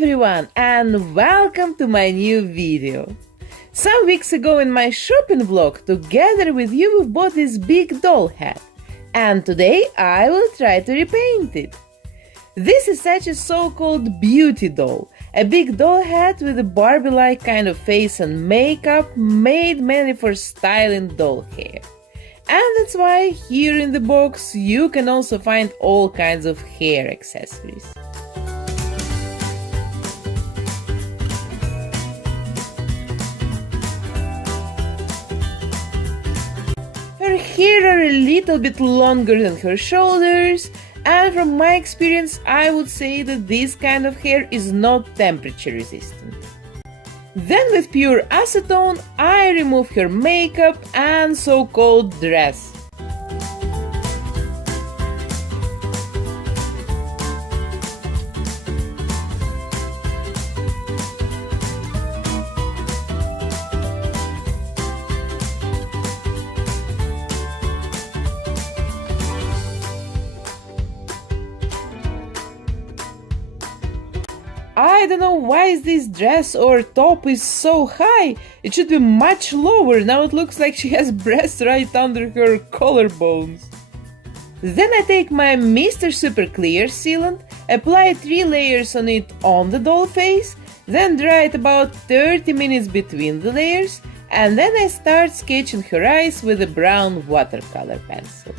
everyone and welcome to my new video. Some weeks ago in my shopping vlog, together with you we bought this big doll hat, and today I will try to repaint it. This is such a so-called beauty doll, a big doll hat with a Barbie-like kind of face and makeup made mainly for styling doll hair. And that's why here in the box you can also find all kinds of hair accessories. Her hair are a little bit longer than her shoulders, and from my experience I would say that this kind of hair is not temperature resistant. Then with pure acetone I remove her makeup and so-called dress. I don't know why this dress or top is so high. It should be much lower. Now it looks like she has breasts right under her collarbones. Then I take my Mr. Super Clear sealant, apply 3 layers on it on the doll face, then dry it about 30 minutes between the layers, and then I start sketching her eyes with a brown watercolor pencil.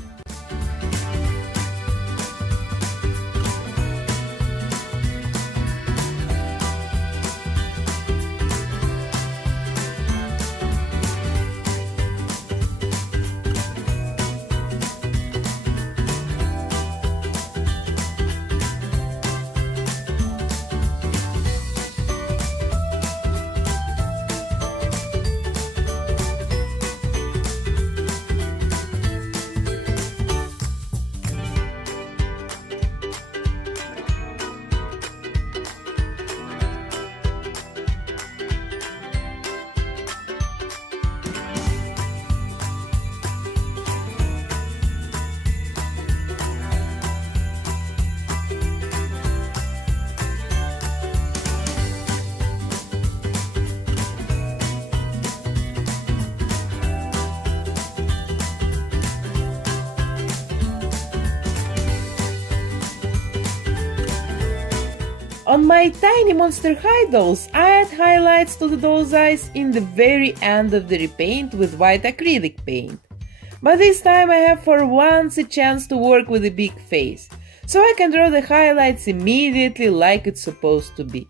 On my tiny Monster High dolls, I add highlights to the doll's eyes in the very end of the repaint with white acrylic paint. But this time I have for once a chance to work with a big face, so I can draw the highlights immediately like it's supposed to be.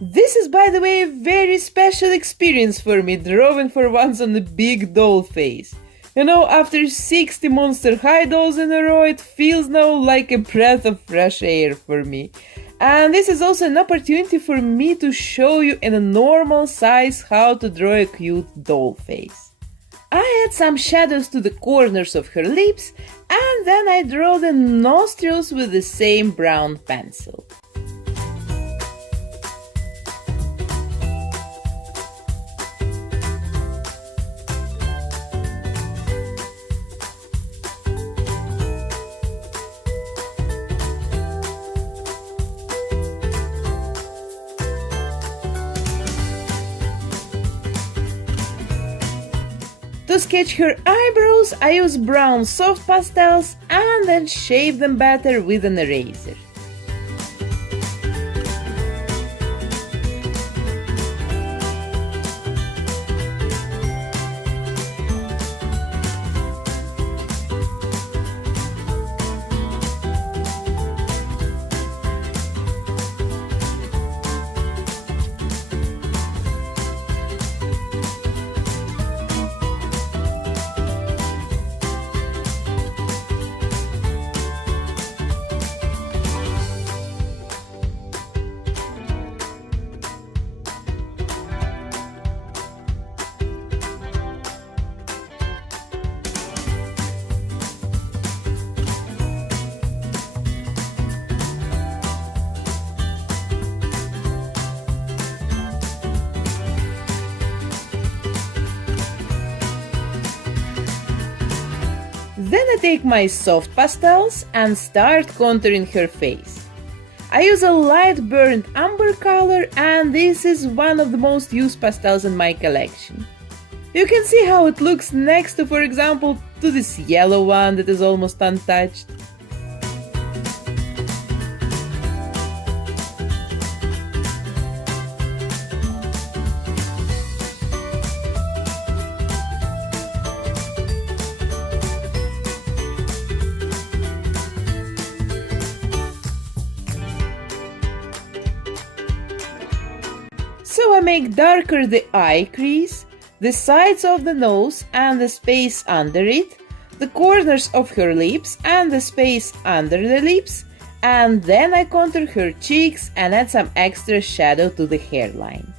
This is, by the way, a very special experience for me, drawing for once on a big doll face. You know, after 60 Monster High dolls in a row, it feels now like a breath of fresh air for me. And this is also an opportunity for me to show you in a normal size how to draw a cute doll face. I add some shadows to the corners of her lips, and then I draw the nostrils with the same brown pencil. To sketch her eyebrows, I use brown soft pastels and then shape them better with an eraser. Then I take my soft pastels and start contouring her face. I use a light burnt umber color, and this is one of the most used pastels in my collection. You can see how it looks next to, for example, to this yellow one that is almost untouched. So I make darker the eye crease, the sides of the nose and the space under it, the corners of her lips and the space under the lips, and then I contour her cheeks and add some extra shadow to the hairline.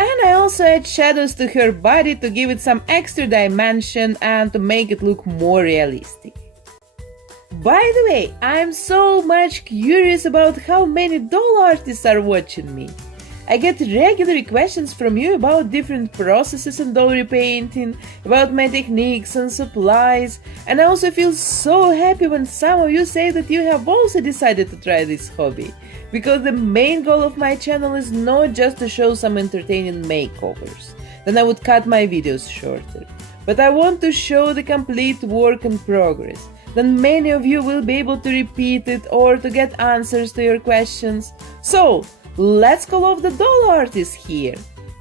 And I also add shadows to her body to give it some extra dimension and to make it look more realistic. By the way, I'm so much curious about how many doll artists are watching me. I get regular questions from you about different processes in doll repainting, about my techniques and supplies, and I also feel so happy when some of you say that you have also decided to try this hobby, because the main goal of my channel is not just to show some entertaining makeovers, then I would cut my videos shorter, but I want to show the complete work in progress. Then many of you will be able to repeat it or to get answers to your questions. So, let's call off the doll artist here.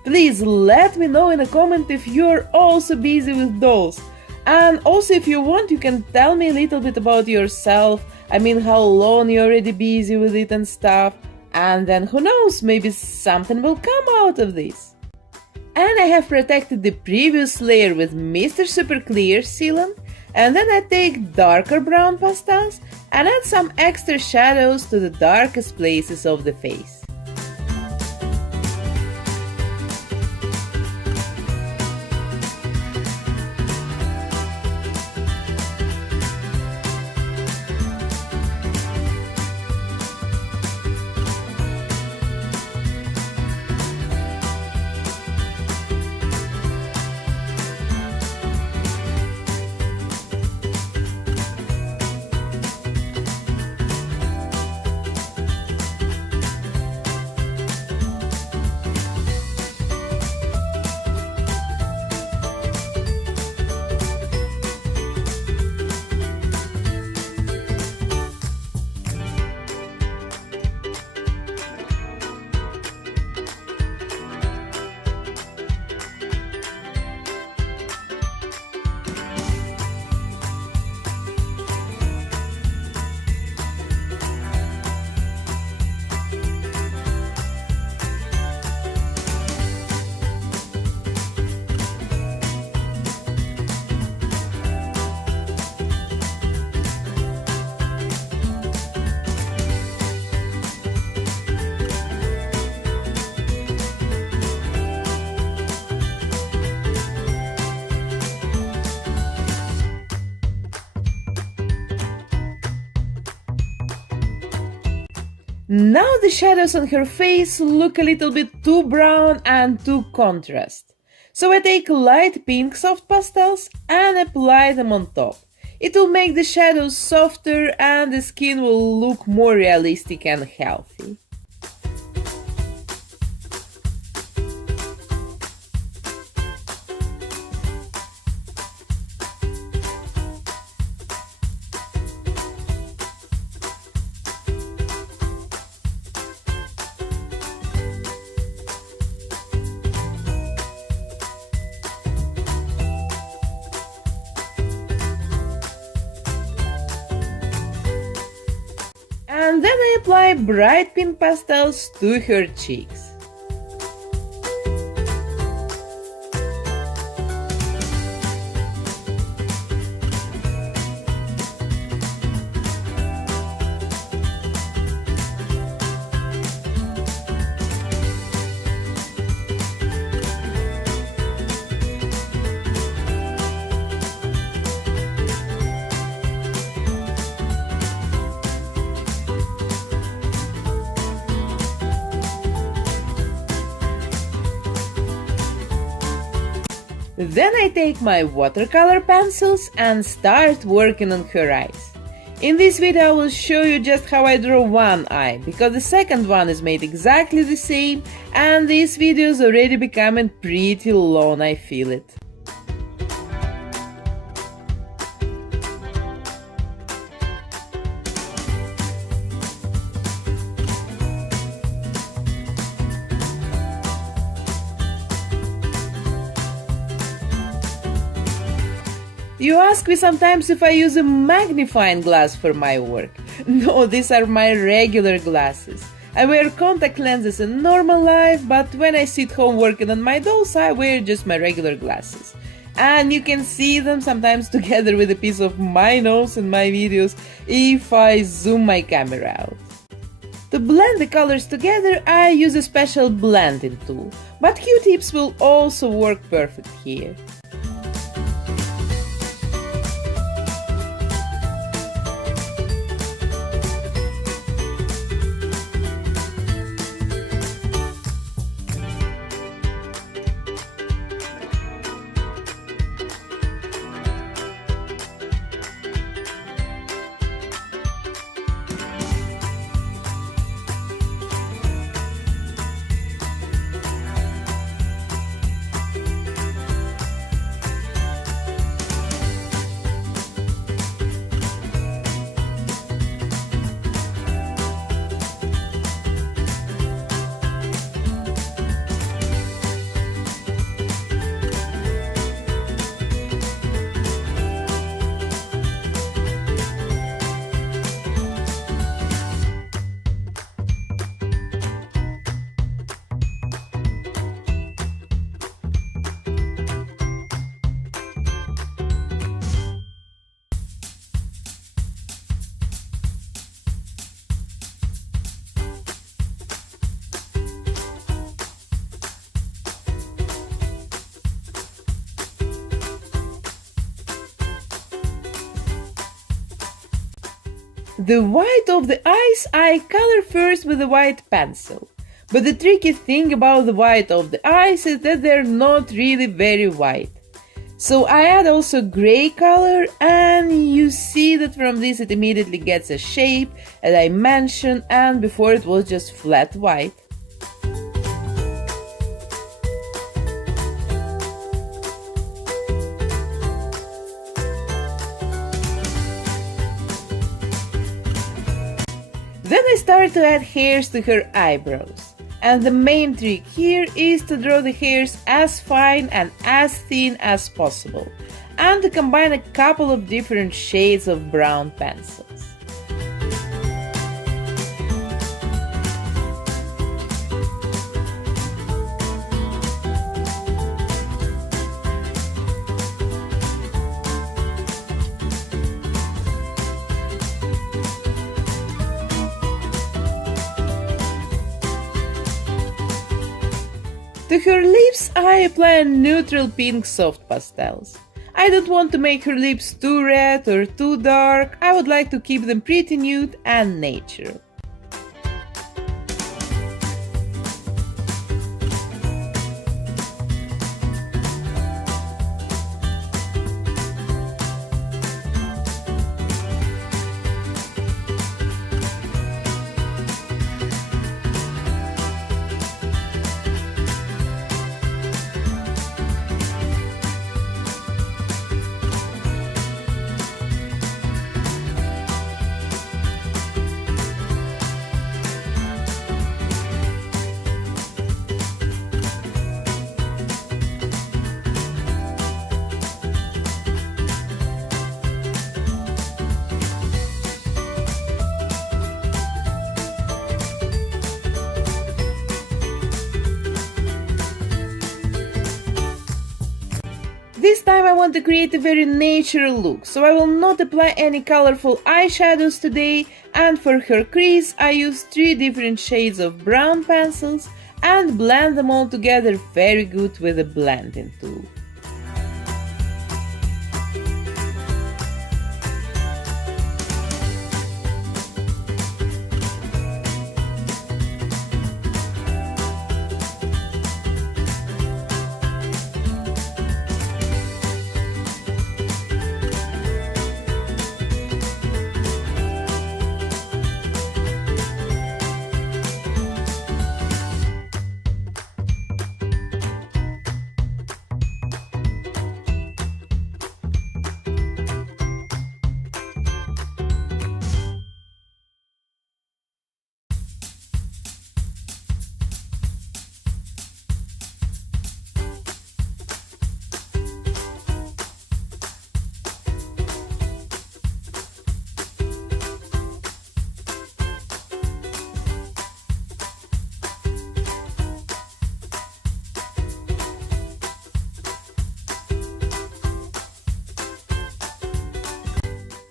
Please let me know in a comment if you're also busy with dolls. And also if you want, you can tell me a little bit about yourself. I mean, how long you're already busy with it and stuff. And then who knows, maybe something will come out of this. And I have protected the previous layer with Mr. Super Clear sealant. And then I take darker brown pastels and add some extra shadows to the darkest places of the face. Now the shadows on her face look a little bit too brown and too contrast. So I take light pink soft pastels and apply them on top. It will make the shadows softer and the skin will look more realistic and healthy. and then I apply bright pink pastels to her cheeks. Then I take my watercolor pencils and start working on her eyes. In this video I will show you just how I draw one eye, because the second one is made exactly the same and this video is already becoming pretty long, I feel it. You ask me sometimes if I use a magnifying glass for my work. No, these are my regular glasses. I wear contact lenses in normal life, but when I sit home working on my dolls, I wear just my regular glasses. And you can see them sometimes together with a piece of my nose in my videos if I zoom my camera out. To blend the colors together, I use a special blending tool, but Q-tips will also work perfect here. The white of the eyes I color first with a white pencil. But the tricky thing about the white of the eyes is that they're not really very white. So I add also gray color, and you see that from this it immediately gets a shape, as I mentioned, and before it was just flat white. Then I start to add hairs to her eyebrows. And the main trick here is to draw the hairs as fine and as thin as possible, and to combine a couple of different shades of brown pencils. To her lips, I apply neutral pink soft pastels. I don't want to make her lips too red or too dark, I would like to keep them pretty nude and natural. time I want to create a very natural look, so I will not apply any colorful eyeshadows today, and for her crease I use 3 different shades of brown pencils and blend them all together very good with a blending tool.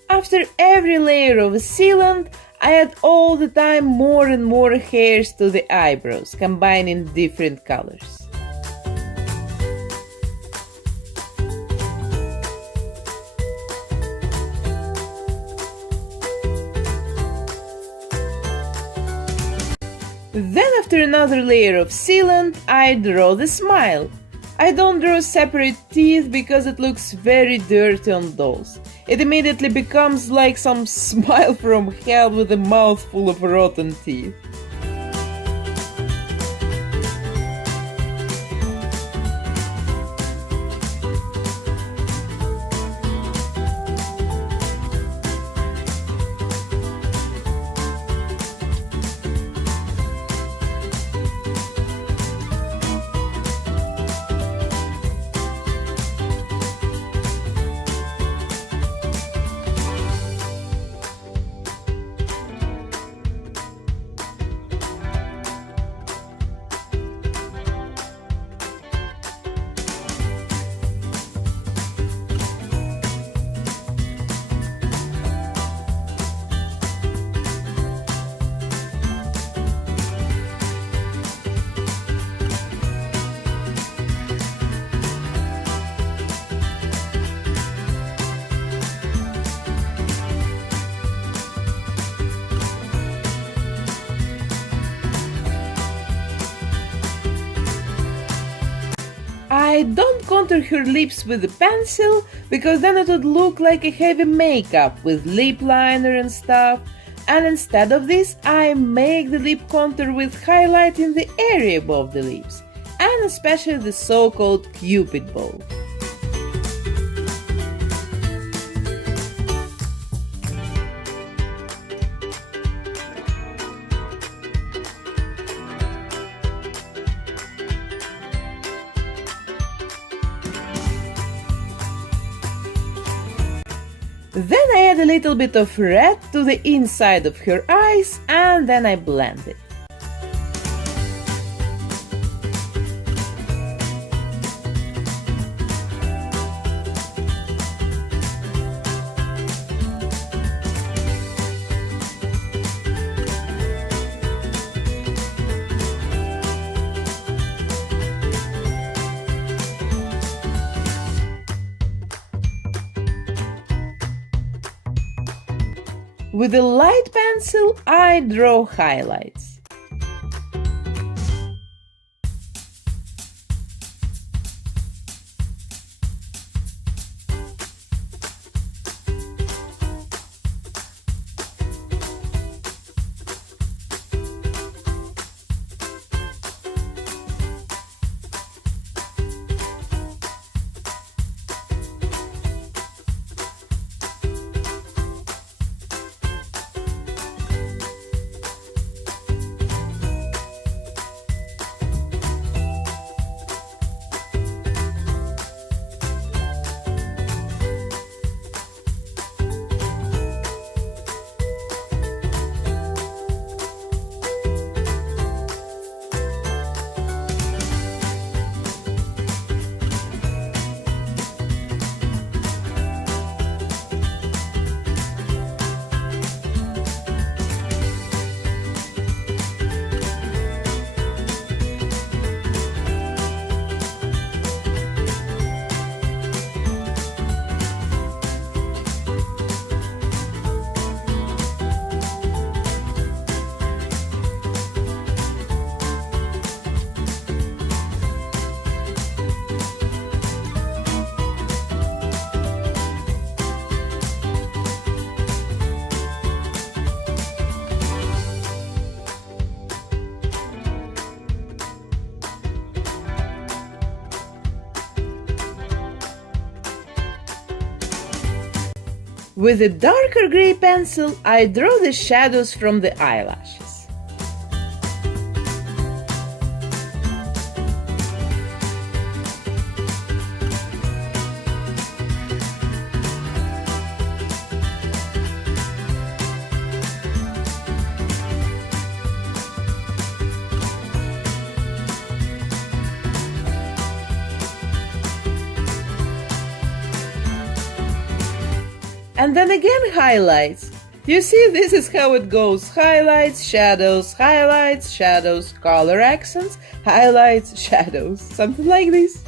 After every layer of a sealant, I add all the time more and more hairs to the eyebrows, combining different colors. Then after another layer of sealant, I draw the smile. I don't draw separate teeth because it looks very dirty on dolls. It immediately becomes like some smile from hell with a mouth full of rotten teeth. I don't contour her lips with a pencil because then it would look like a heavy makeup with lip liner and stuff, and instead of this I make the lip contour with highlighting the area above the lips, and especially the so-called cupid bow. Then I add a little bit of red to the inside of her eyes and then I blend it. With a light pencil, I draw highlights. With a darker gray pencil, I draw the shadows from the eyelashes. And then again highlights. You see, this is how it goes. Highlights, shadows, color accents, highlights, shadows. Something like this.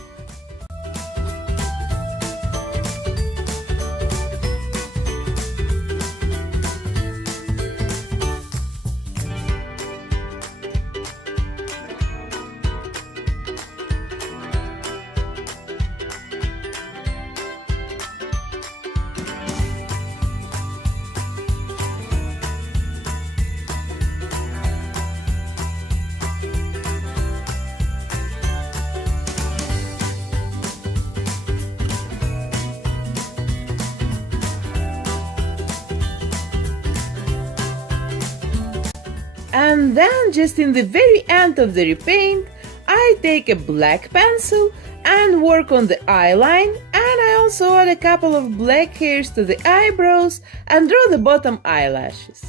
And then, just in the very end of the repaint, I take a black pencil and work on the eyeline, and I also add a couple of black hairs to the eyebrows and draw the bottom eyelashes.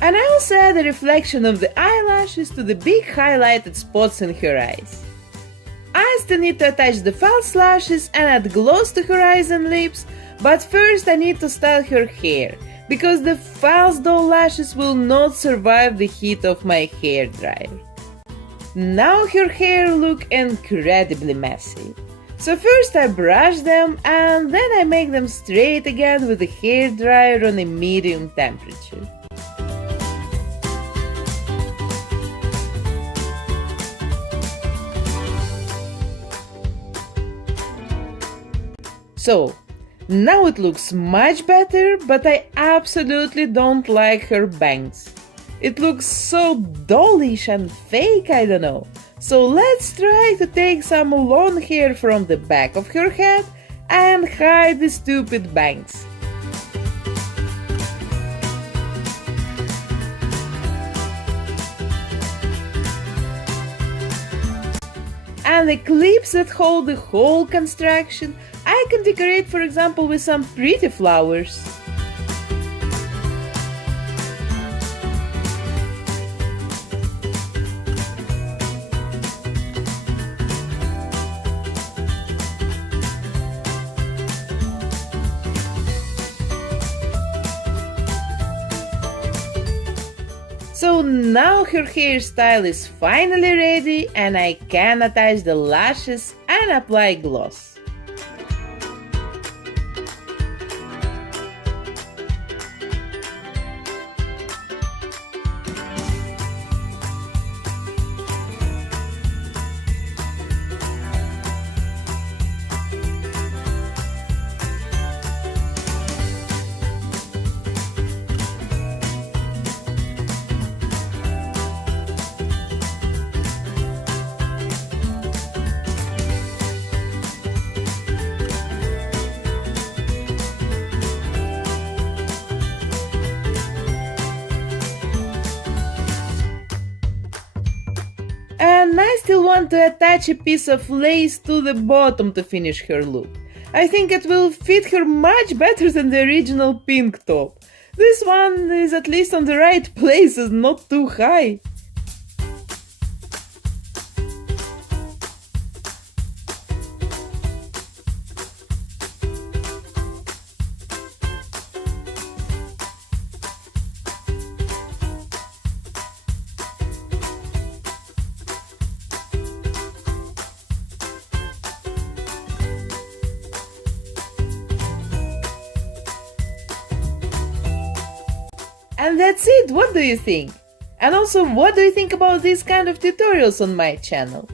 And I also add a reflection of the eyelashes to the big highlighted spots in her eyes. I still need to attach the false lashes and add gloss to her eyes and lips, but first I need to style her hair, because the false doll lashes will not survive the heat of my hair dryer. Now her hair looks incredibly messy. So first I brush them and then I make them straight again with the hair dryer on a medium temperature. So, now it looks much better, but I absolutely don't like her bangs. It looks so dollish and fake, I don't know. So let's try to take some long hair from the back of her head and hide the stupid bangs. And the clips that hold the whole construction, I can decorate, for example, with some pretty flowers. So now her hairstyle is finally ready and I can attach the lashes and apply gloss. And I still want to attach a piece of lace to the bottom to finish her look. I think it will fit her much better than the original pink top. This one is at least on the right places, not too high. And that's it, what do you think? And also, what do you think about these kind of tutorials on my channel?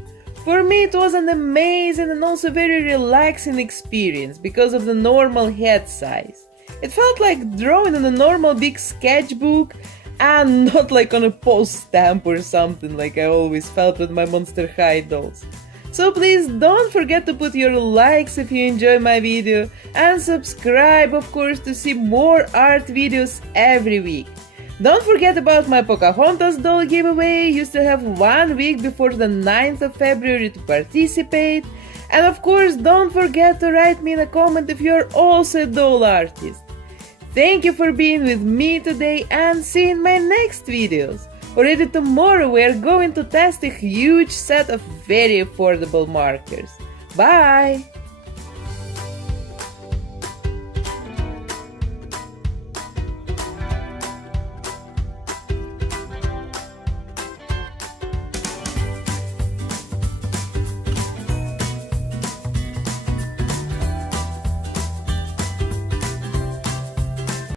For me it was an amazing and also very relaxing experience because of the normal head size. It felt like drawing on a normal big sketchbook and not like on a post stamp or something like I always felt with my Monster High dolls. So please don't forget to put your likes if you enjoy my video and subscribe of course to see more art videos every week. Don't forget about my Pocahontas doll giveaway, you still have 1 week before the 9th of February to participate. And of course don't forget to write me in a comment if you're also a doll artist. Thank you for being with me today and see you in my next videos. Already tomorrow we are going to test a huge set of very affordable markers. Bye!